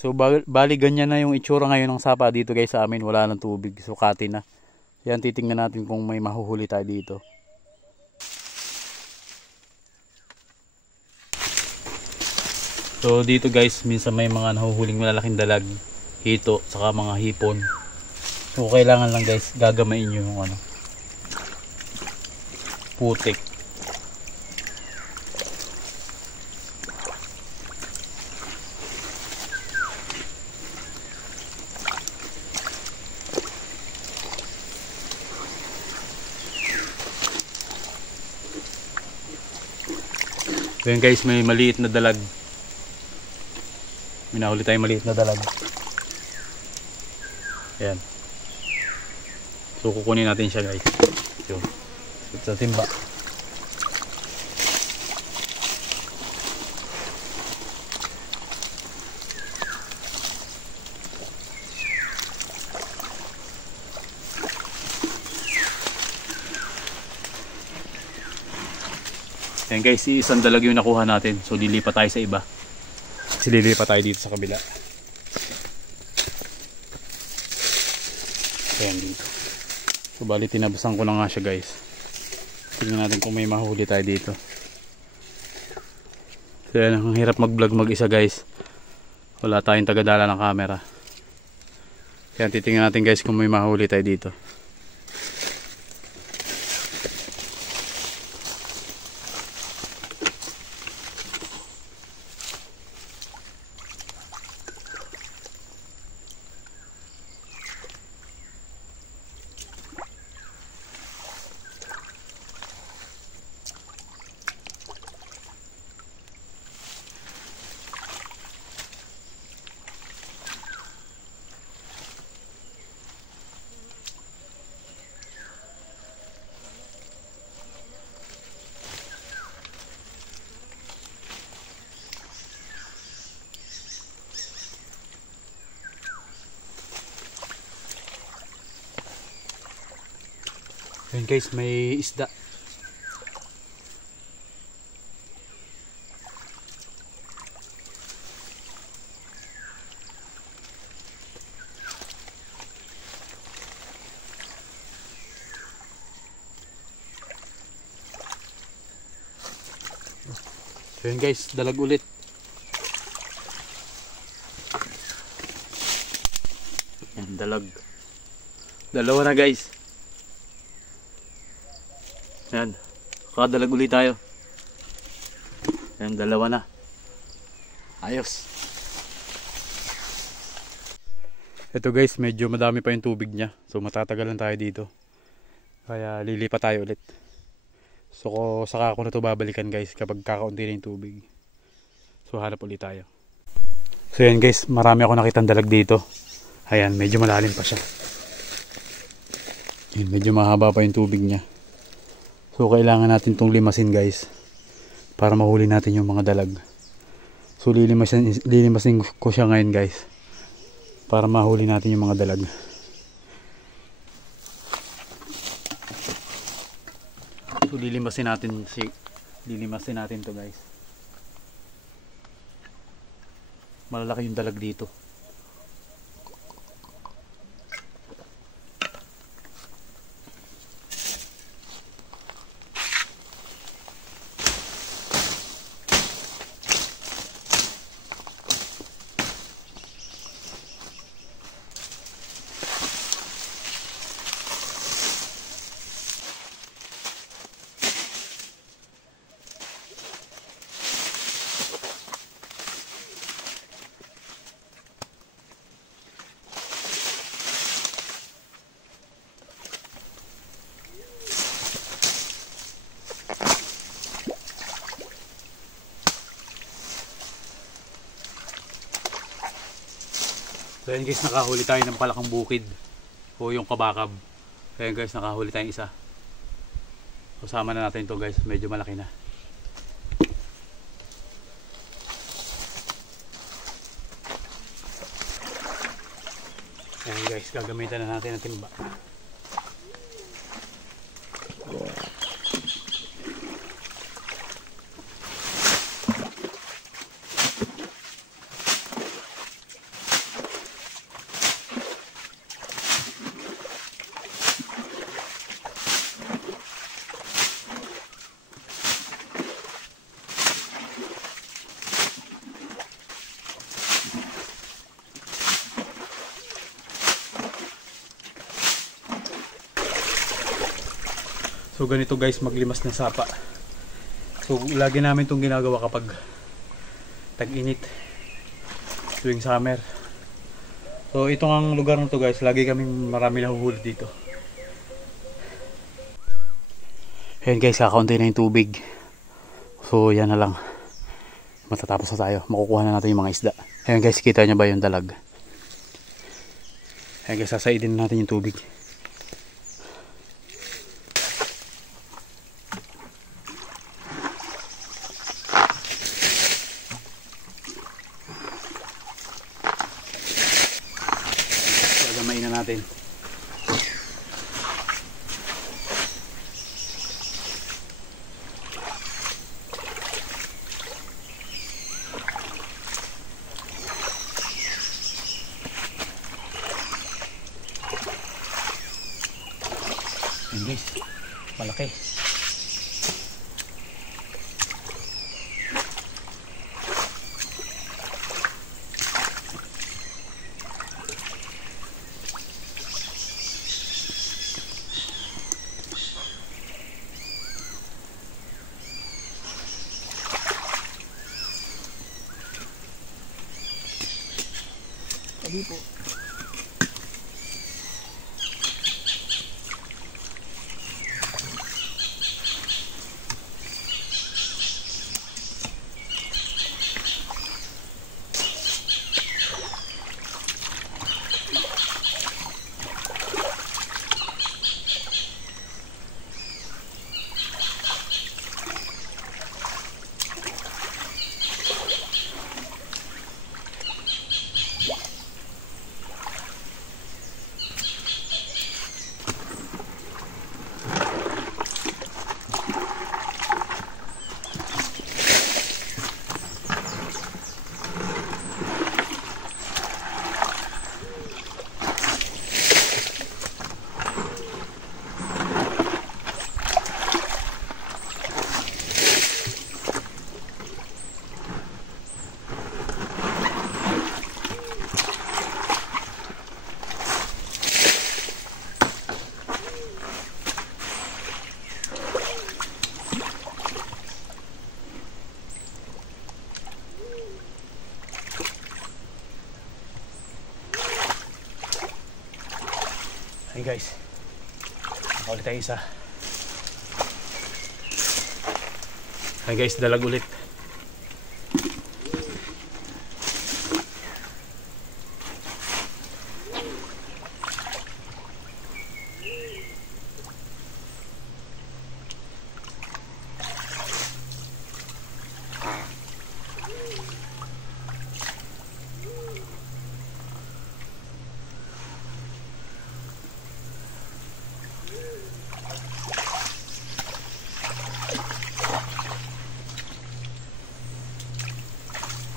So bali ganyan na yung itsura ngayon ng sapa dito guys sa amin. Wala nang tubig. Sukati na. Yan, titingnan natin kung may mahuhuli tayo dito. So dito guys, minsan may mga nahuhuling malalaking dalag, hito, saka mga hipon. So kailangan lang guys, gagamain nyo yung ano, putik. So yun guys, may maliit na dalag. May nahuli tayong maliit na dalag. Ayan. So kukunin natin siya guys. Yun. Sa timba. Ayan guys, isang dalag yung nakuha natin. So lilipat tayo sa iba. Kasi lilipat tayo dito sa kabila. Ayan dito. So bali tinabasan ko na nga siya guys. Tingnan natin kung may mahuli tayo dito. So ayan, ang hirap mag vlog mag isa guys. Wala tayong tagadala ng camera. Kaya titingnan natin guys kung may mahuli tayo dito. Ayan guys, may isda. Ayan guys, dalag ulit. Ayan, dalag. Dalawa na guys. Ayan, kadalag ulit tayo. Ayan, dalawa na. Ayos. Ito guys, medyo madami pa yung tubig niya. So matatagalan tayo dito. Kaya lilipat tayo ulit. So saka ako na ito babalikan guys kapag kakaunti na yung tubig. So hanap ulit tayo. So ayan guys, marami ako nakitang dalag dito. Ayan, medyo malalim pa siya. Ayan, medyo mahaba pa yung tubig niya. So kailangan natin itong limasin guys para mahuli natin yung mga dalag. So lilimasin ko siya ngayon guys para mahuli natin yung mga dalag. So lilimasin natin to guys. Malalaki yung dalag dito. So ayan guys, nakahuli tayo ng palakang bukid o yung kabakab. So ayan guys, nakahuli tayong isa. So sama na natin to guys, medyo malaki na. Ayan guys, gagamitan na natin ang timba. So ganito guys maglimas ng sapa. So lagi namin itong ginagawa kapag tag-init tuwing summer. So itong ang lugar na to guys, lagi kaming marami nahuhuli dito. Ayan guys, kakaunti na yung tubig. So yan na lang, matatapos na tayo, makukuha na natin yung mga isda. Ayan guys, kita nyo ba yung dalag? Ayan guys, sasaidin na natin yung tubig. Gamain na natin. Ayan guys, malaki. Sabi po. Hey guys, ulit tayo isa. Hey guys, dalag ulit.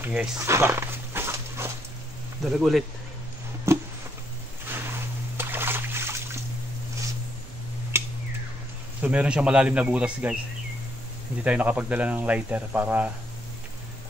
Okay guys, dalag ulit. So meron siyang malalim na butas guys. Hindi tayo nakapagdala ng lighter para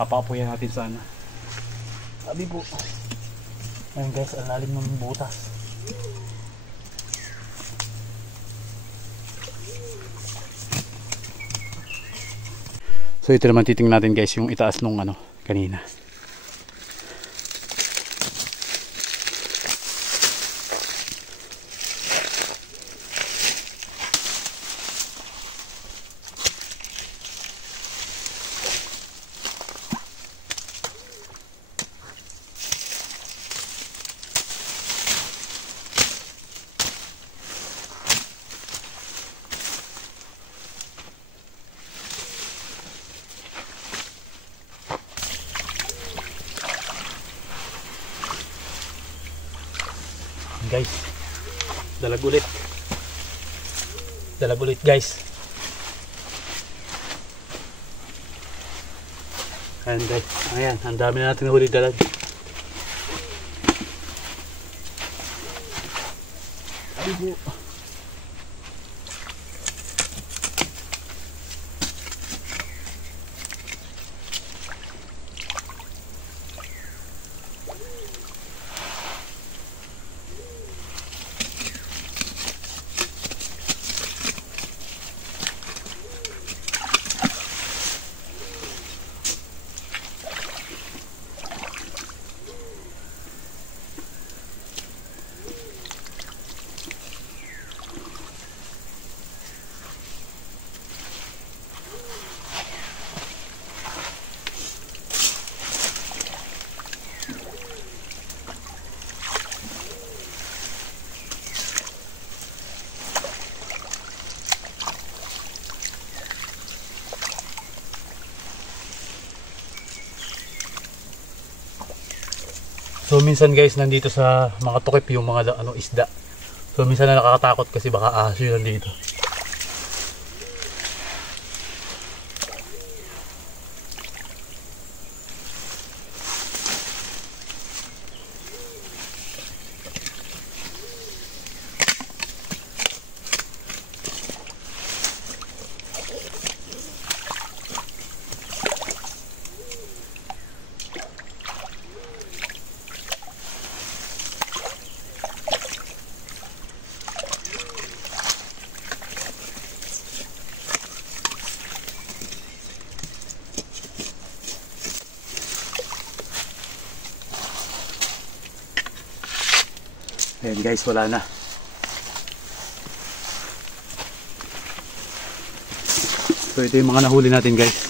papaapoyan natin sana. Sabi po. Ayun guys, ang lalim ng butas. So ito naman titingnan natin guys yung itaas nung ano kanina. Guys, dalag ulit guys. Ayan guys, ayan, ang dami na natin nahuli dalag. Ay po. So minsan guys, nandito sa mga tukip yung mga isda. So minsan na nakakatakot kasi baka ahas yun nandito. Ayan guys, wala na. So ito yung mga nahuli natin guys.